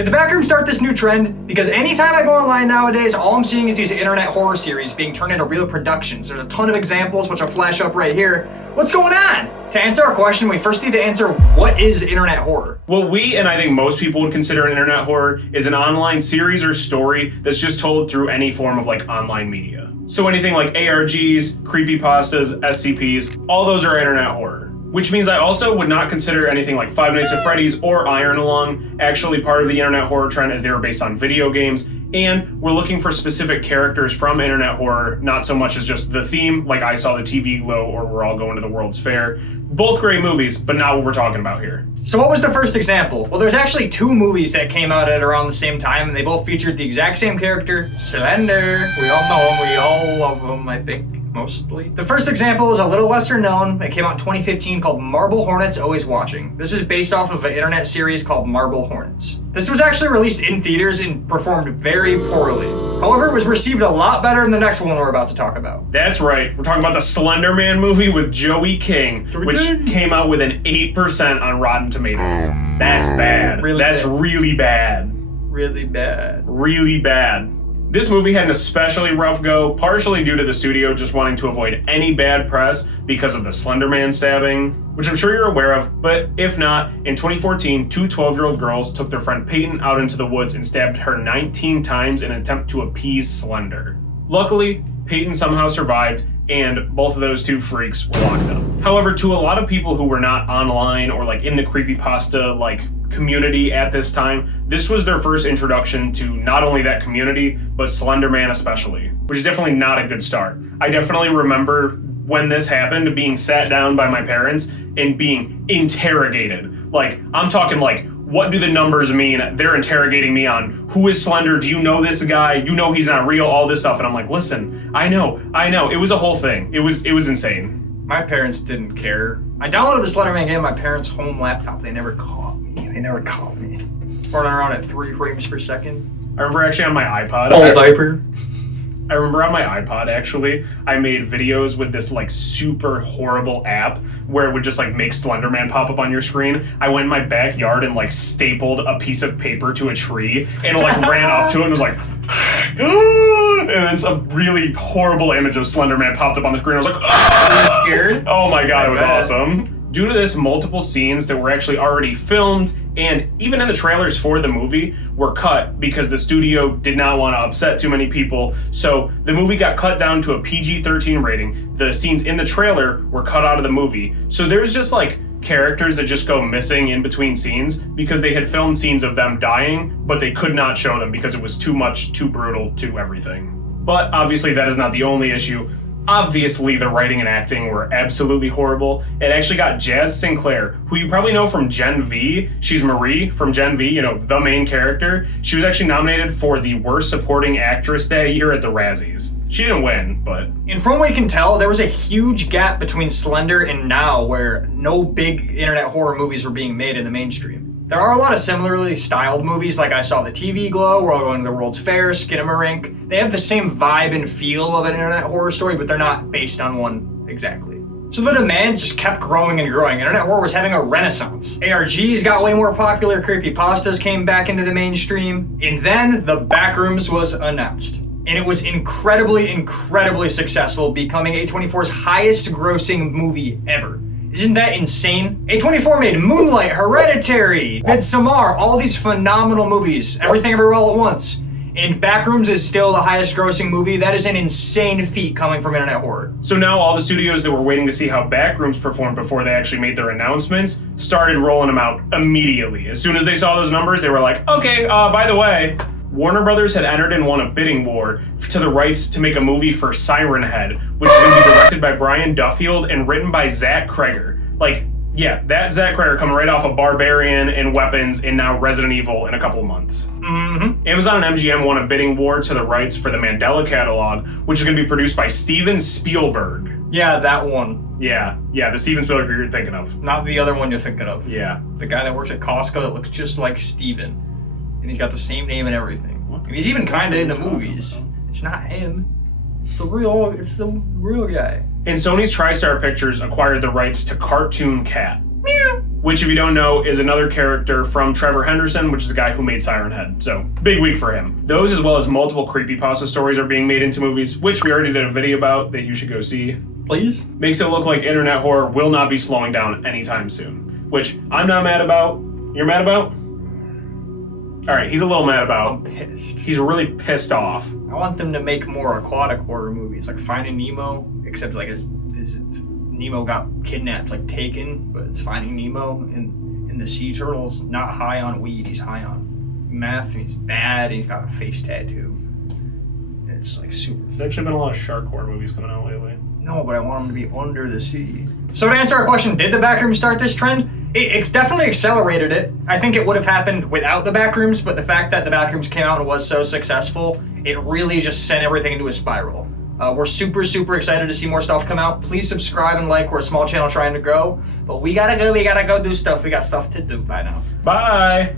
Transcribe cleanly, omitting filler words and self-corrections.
Did the Backroom start this new trend? Because anytime I go online nowadays, all I'm seeing is these internet horror series being turned into real productions. There's a ton of examples, which I'll flash up right here. What's going on? To answer our question, we first need to answer, what is internet horror? What we, and I think most people would consider an internet horror, is an online series or story that's just told through any form of like online media. So anything like ARGs, creepypastas, SCPs, all those are internet horror. Which means I also would not consider anything like Five Nights at Freddy's or Iron Along actually part of the internet horror trend, as they were based on video games, and we're looking for specific characters from internet horror, not so much as just the theme, like I Saw the TV Glow or We're All Going to the World's Fair. Both great movies, but not what we're talking about here. So what was the first example? Well, there's actually two movies that came out at around the same time, and they both featured the exact same character, Slender. We all know him, we all love him, I think. Mostly. The first example is a little lesser known. It came out in 2015 called Marble Hornets Always Watching. This is based off of an internet series called Marble Hornets. This was actually released in theaters and performed very poorly. However, it was received a lot better than the next one we're about to talk about. That's right. We're talking about the Slender Man movie with Joey King, which came out with an 8% on Rotten Tomatoes. That's bad. That's really bad. Really bad. Really bad. This movie had an especially rough go, partially due to the studio just wanting to avoid any bad press because of the Slender Man stabbing, which I'm sure you're aware of, but if not, in 2014, two 12-year-old girls took their friend Peyton out into the woods and stabbed her 19 times in an attempt to appease Slender. Luckily, Peyton somehow survived, and both of those two freaks were locked up. However, to a lot of people who were not online or like in the creepypasta community at this time, this was their first introduction to not only that community, but Slender Man especially, which is definitely not a good start. I definitely remember when this happened being sat down by my parents and being interrogated. Like, I'm talking like, what do the numbers mean? They're interrogating me on who is Slender? Do you know this guy? You know he's not real, all this stuff. And I'm like, listen, I know. It was a whole thing. It was insane. My parents didn't care. I downloaded the Slender Man game on my parents' home laptop. They never caught me. Running around at 3 frames per second. I remember actually on my iPod. Old diaper. I remember on my iPod, actually, I made videos with this super horrible app where it would just make Slender Man pop up on your screen. I went in my backyard and stapled a piece of paper to a tree and ran up to it and was like, and then some really horrible image of Slender Man popped up on the screen. I was like, Are you scared? Oh my god, it was awesome. Due to this, multiple scenes that were actually already filmed and even in the trailers for the movie were cut because the studio did not want to upset too many people. So the movie got cut down to a PG-13 rating. The scenes in the trailer were cut out of the movie. So there's just characters that just go missing in between scenes because they had filmed scenes of them dying, but they could not show them because it was too much, too brutal, too everything. But obviously that is not the only issue. Obviously, the writing and acting were absolutely horrible. It actually got Jazz Sinclair, who you probably know from Gen V. She's Marie from Gen V, the main character. She was actually nominated for the Worst Supporting Actress that year at the Razzies. She didn't win, but... And from what we can tell, there was a huge gap between Slender and now where no big internet horror movies were being made in the mainstream. There are a lot of similarly styled movies like I Saw the TV Glow, We're All Going to the World's Fair, Skinamarink. They have the same vibe and feel of an internet horror story, but they're not based on one exactly. So the demand just kept growing and growing. Internet horror was having a renaissance. ARGs got way more popular, creepypastas came back into the mainstream, and then The Backrooms was announced. And it was incredibly successful, becoming A24's highest grossing movie ever. Isn't that insane? A24 made Moonlight, Hereditary, Midsommar, all these phenomenal movies, Everything Everywhere All at Once. And Backrooms is still the highest grossing movie. That is an insane feat coming from internet horror. So now all the studios that were waiting to see how Backrooms performed before they actually made their announcements started rolling them out immediately. As soon as they saw those numbers, they were like, okay, by the way, Warner Brothers had entered and won a bidding war to the rights to make a movie for Siren Head, which is going to be directed by Brian Duffield and written by Zach Kreger. That Zach Kreger coming right off of Barbarian and Weapons and now Resident Evil in a couple of months. Mm-hmm. Amazon and MGM won a bidding war to the rights for the Mandela catalog, which is going to be produced by Steven Spielberg. Yeah, that one. Yeah, the Steven Spielberg you're thinking of. Not the other one you're thinking of. Yeah. The guy that works at Costco that looks just like Steven. And he's got the same name and everything. And he's even kind of into movies. It's not him. It's the real guy. And Sony's TriStar Pictures acquired the rights to Cartoon Cat. Meow. which if you don't know is another character from Trevor Henderson, which is the guy who made Siren Head. So big week for him. Those as well as multiple creepypasta stories are being made into movies, which we already did a video about that you should go see. Please? Makes it look like internet horror will not be slowing down anytime soon, which I'm not mad about. You're mad about? All right, he's a little mad about. I'm pissed. He's really pissed off. I want them to make more aquatic horror movies, like Finding Nemo, except like Nemo got kidnapped, like taken, but it's Finding Nemo, and the sea turtle's not high on weed, he's high on meth, and he's bad, and he's got a face tattoo. And it's like super. There's actually been a lot of shark horror movies coming out lately. No, but I want him to be under the sea. So to answer our question, did the Backrooms start this trend? It's definitely accelerated it. I think it would have happened without the Backrooms, but the fact that the Backrooms came out and was so successful, it really just sent everything into a spiral. We're super, super excited to see more stuff come out. Please subscribe and like. We're a small channel trying to grow, but we gotta go do stuff. We got stuff to do by now. Bye!